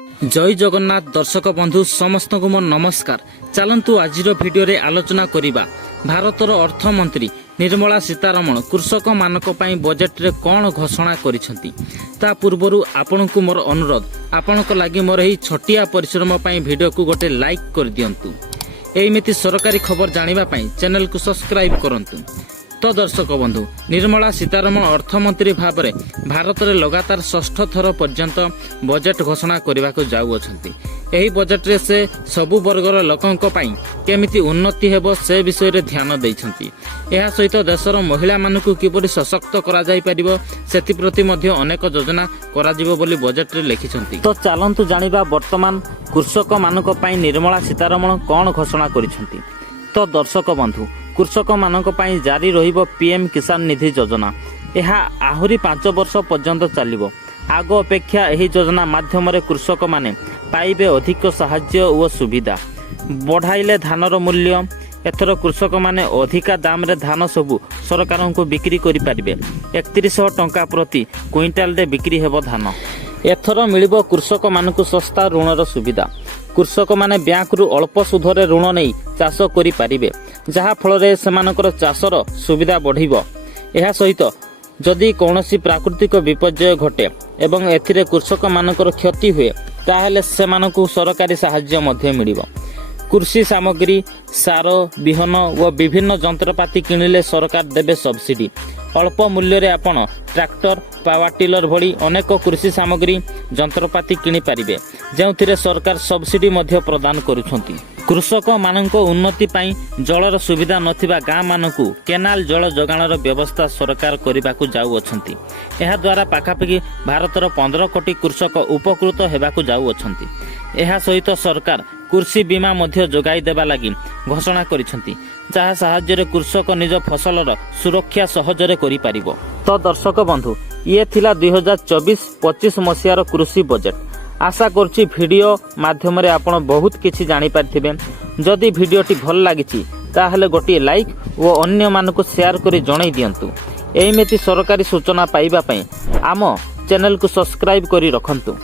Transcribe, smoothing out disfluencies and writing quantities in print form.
जय जगन्नाथ दर्शक बंधु समस्त को मोर नमस्कार। चलतु आज भिडियो रे आलोचना करिबा भारतर अर्थमंत्री निर्मला सीतारमण कृषक मानक पई बजेट रे कौन घोषणा करिसेंती। ता पूर्वरु आपनकु मोर अनुरोध आपनक लागि मोर एही छटिया परिश्रम पई भिडियो को गोटे लाइक कर दियंतु। एमिति सरकारी खबर जानिबा पई चैनल को सब्सक्राइब करंतु। तो दर्शक बंधु निर्मला सीतारमण अर्थमंत्री भाव में भारत में लगातार षष्ठ थर पर्यंत बजेट घोषणा करने को जाऊँच। यही बजेट रे से सबु वर्गर लोकों केमिति उन्नति हेबो से विषय रे ध्यान देइछंती। एहा सहित देशर महिला मानकु किपरि सशक्त करा जाय परिबो सेति प्रति मध्ये अनेक योजना करा जिवो बोली बजेट रे लिखिछंती। तो चलंतु जानिबा वर्तमान कृषक मानक पई निर्मला सीतारमण कोन घोषणा करिछंती। तो दर्शक बंधु कृषक मानक पई जारी रहिबो पीएम किसान निधि योजना। यह आहुरी 5 वर्ष पर्यंत चलिबो। आग अपेक्षा एही योजना माध्यम रे कृषक माने पाइबे अधिक सहाय्य और सुविधा। बढ़ाइले धानर मूल्य एथर कृषक माने अधिका दाम रे धान सबु सरकार को बिक्री करि पारिबे। 3100 टंका प्रति क्विंटाल रे बिक्री हेबो धान। एथर मिलिबो कृषक मानकु सस्ता ऋणर सुविधा। कृषक माने बैंक रु अल्प सुधरे ऋण नहीं चाष करि पारिबे, जहा फल रे सेमानकर चाषर सुविधा बढ़िबो। एहा सहित जदि कौनसी प्राकृतिक विपर्यय घटे एवं एथिरे कृषक मानकर क्षति हुए ताहेले सेमानकु सरकारी सहाय्य मध्ये मिलिबो। कृषि सामग्री सार बिहन व विभिन्न जंत्रपाति किनिले सरकार देबे सब्सिडी। अल्प मूल्य रे आपण ट्रैक्टर पावर टिलर भली अनेक कृषि सामग्री जंत्रपाति किनि पारिबे, जेउथिरे सरकार सब्सिडी मध्ये प्रदान करुछंती। कृषक मानक उन्नति पाई जलर सुविधा नथिबा गाँ मानकु केनाल जल जोगाणर व्यवस्था सरकार करिबाकु जाउअछंती। एहा द्वारा पाखापाखि भारतर 15 कोटी कृषक उपकृत हेबाकु जाउअछंती। एहा सहित सरकार कृषि बीमा मध्ये जोगाई देबा लागि घोषणा करिसंती, जहा सहाय्य रे कृषक निज फसलर सुरक्षा सहजरे करि पारिबो। तो दर्शक बंधु ये थिला 2024-25 मसियार कृषि बजेट। आशा करछि वीडियो माध्यम रे आपण बहुत किछि जानि पारथिबे। जदि वीडियोटी भल लागिछि ताहले गोटे लाइक और अन्य मानको शेयर करि जणाई दियंतु। एमिति सरकारी सूचना पाइबा पई आम चैनल को सब्सक्राइब करि रखंतु।